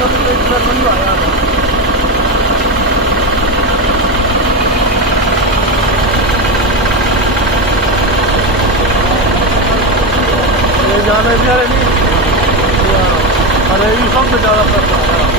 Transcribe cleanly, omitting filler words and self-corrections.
सब समझाया ये जाने भी नहीं अरे ये सबसे ज़्यादा पैसा